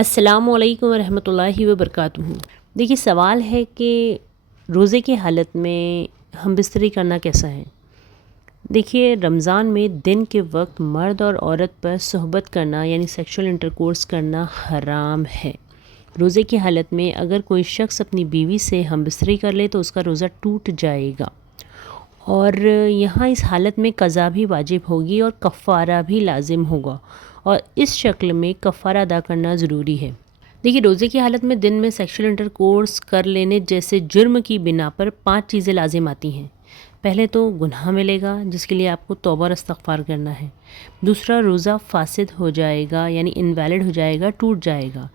السلام علیکم ورحمۃ اللہ وبرکاتہ۔ دیکھیے سوال ہے کہ روزے کی حالت میں ہم بستری کرنا کیسا ہے۔ دیکھیے رمضان میں دن کے وقت مرد اور عورت پر صحبت کرنا یعنی سیکشول انٹرکورس کرنا حرام ہے۔ روزے کی حالت میں اگر کوئی شخص اپنی بیوی سے ہم بستری کر لے تو اس کا روزہ ٹوٹ جائے گا، اور یہاں اس حالت میں قضا بھی واجب ہوگی اور کفارہ بھی لازم ہوگا، اور اس شکل میں کفارہ ادا کرنا ضروری ہے۔ دیکھیے روزے کی حالت میں دن میں سیکشول انٹرکورس کر لینے جیسے جرم کی بنا پر 5 چیزیں لازم آتی ہیں۔ پہلے تو گناہ ملے گا جس کے لیے آپ کو توبہ اور استغفار کرنا ہے۔ دوسرا، روزہ فاسد ہو جائے گا یعنی انویلڈ ہو جائے گا، ٹوٹ جائے گا۔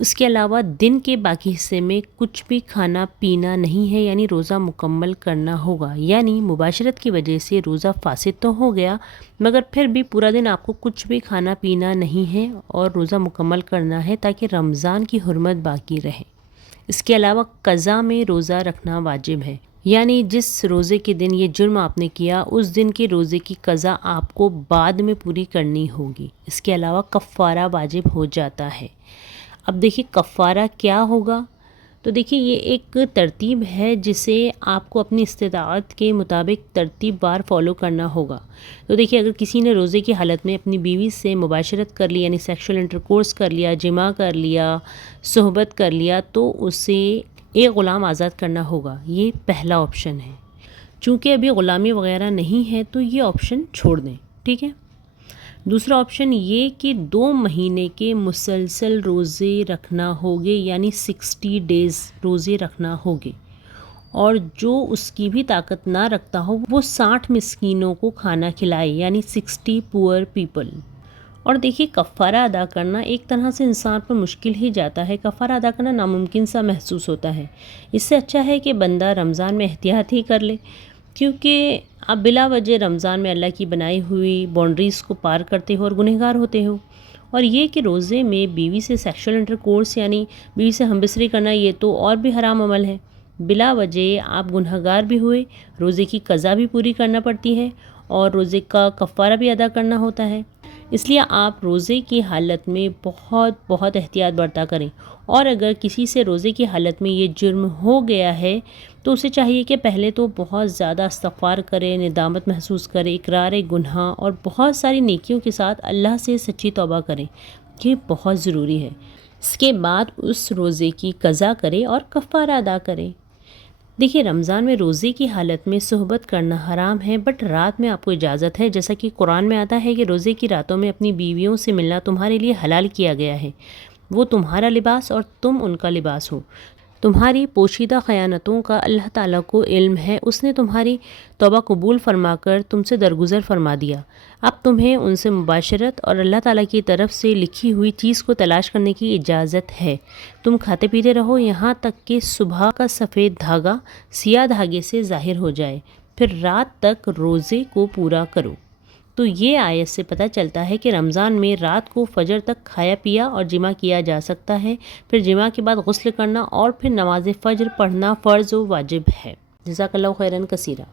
اس کے علاوہ دن کے باقی حصے میں کچھ بھی کھانا پینا نہیں ہے، یعنی روزہ مکمل کرنا ہوگا۔ یعنی مباشرت کی وجہ سے روزہ فاسد تو ہو گیا، مگر پھر بھی پورا دن آپ کو کچھ بھی کھانا پینا نہیں ہے اور روزہ مکمل کرنا ہے تاکہ رمضان کی حرمت باقی رہے۔ اس کے علاوہ قضا میں روزہ رکھنا واجب ہے، یعنی جس روزے کے دن یہ جرم آپ نے کیا اس دن کے روزے کی قضا آپ کو بعد میں پوری کرنی ہوگی۔ اس کے علاوہ کفارہ واجب ہو جاتا ہے۔ اب دیکھیے کفارہ کیا ہوگا، تو دیکھیے یہ ایک ترتیب ہے جسے آپ کو اپنی استطاعت کے مطابق ترتیب وار فالو کرنا ہوگا۔ تو دیکھیے اگر کسی نے روزے کی حالت میں اپنی بیوی سے مباشرت کر لی یعنی سیکشول انٹرکورس کر لیا، جماع کر لیا، صحبت کر لیا، تو اسے ایک غلام آزاد کرنا ہوگا۔ یہ پہلا آپشن ہے۔ چونکہ ابھی غلامی وغیرہ نہیں ہے تو یہ آپشن چھوڑ دیں، ٹھیک ہے۔ دوسرا آپشن یہ کہ 2 مہینے کے مسلسل روزے رکھنا ہوگے، یعنی 60 ڈیز روزے رکھنا ہوگے، اور جو اس کی بھی طاقت نہ رکھتا ہو وہ 60 مسکینوں کو کھانا کھلائے، یعنی 60 پور پیپل۔ اور دیکھیے کفارہ ادا کرنا ایک طرح سے انسان پر مشکل ہی جاتا ہے، کفارہ ادا کرنا ناممکن سا محسوس ہوتا ہے۔ اس سے اچھا ہے کہ بندہ رمضان میں احتیاط ہی کر لے، کیونکہ آپ بلا وجہ رمضان میں اللہ کی بنائی ہوئی باؤنڈریز کو پار کرتے ہو اور گنہگار ہوتے ہو۔ اور یہ کہ روزے میں بیوی سے سیکشول انٹرکورس یعنی بیوی سے ہم بستری کرنا یہ تو اور بھی حرام عمل ہے۔ بلا وجہ آپ گنہگار بھی ہوئے، روزے کی قضا بھی پوری کرنا پڑتی ہے اور روزے کا کفارہ بھی ادا کرنا ہوتا ہے۔ اس لیے آپ روزے کی حالت میں بہت احتیاط برتا کریں، اور اگر کسی سے روزے کی حالت میں یہ جرم ہو گیا ہے تو اسے چاہیے کہ پہلے تو بہت زیادہ استغفار کرے، ندامت محسوس کرے، اقرار گناہ اور بہت ساری نیکیوں کے ساتھ اللہ سے سچی توبہ کریں، یہ بہت ضروری ہے۔ اس کے بعد اس روزے کی قضا کرے اور کفارہ ادا کرے۔ دیکھیے رمضان میں روزے کی حالت میں صحبت کرنا حرام ہے، بٹ رات میں آپ کو اجازت ہے، جیسا کہ قرآن میں آتا ہے کہ روزے کی راتوں میں اپنی بیویوں سے ملنا تمہارے لیے حلال کیا گیا ہے، وہ تمہارا لباس اور تم ان کا لباس ہو۔ تمہاری پوشیدہ خیانتوں کا اللہ تعالیٰ کو علم ہے، اس نے تمہاری توبہ قبول فرما کر تم سے درگزر فرما دیا۔ اب تمہیں ان سے مباشرت اور اللہ تعالیٰ کی طرف سے لکھی ہوئی چیز کو تلاش کرنے کی اجازت ہے۔ تم کھاتے پیتے رہو یہاں تک کہ صبح کا سفید دھاگا سیاہ دھاگے سے ظاہر ہو جائے، پھر رات تک روزے کو پورا کرو۔ تو یہ آیت سے پتہ چلتا ہے کہ رمضان میں رات کو فجر تک کھایا پیا اور جماع کیا جا سکتا ہے، پھر جماع کے بعد غسل کرنا اور پھر نماز فجر پڑھنا فرض و واجب ہے۔ جزاک اللہ خیراً کثیرا۔